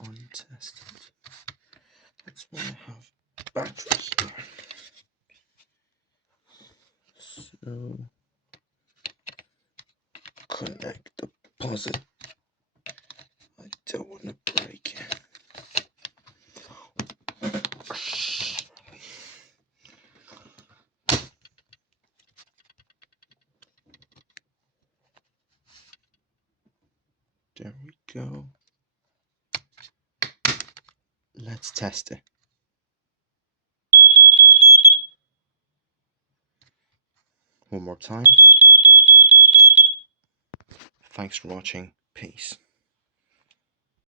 untested. That's why I have battery here. So connect the positive. I don't want to break it. There we go. Let's test it. One more time. Thanks for watching. Peace.